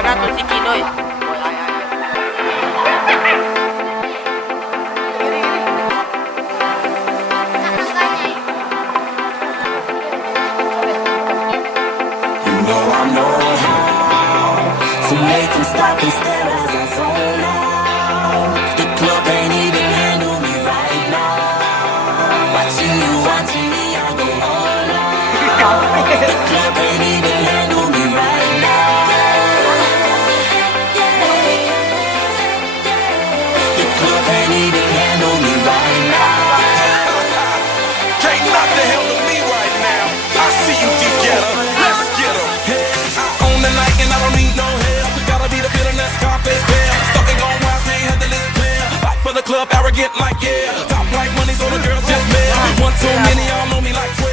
kasama natin si Kinoy. I know how to make them stop and stare as I zone out. The club can't even handle me right now. Watching you, watching me, I go all out. The club can't even handle me right now. The club can't even handle me right now. Can't nothing handle me right now. I see you, D-Getter. Let's get 'em. And I don't need no help. Gotta be the feeling that Scarface feel. Stuck and gone wild, can't handle this player. Fight for the club, arrogant like yeah. Top like money, so the girls just mail. One too many, y'all know me like 12.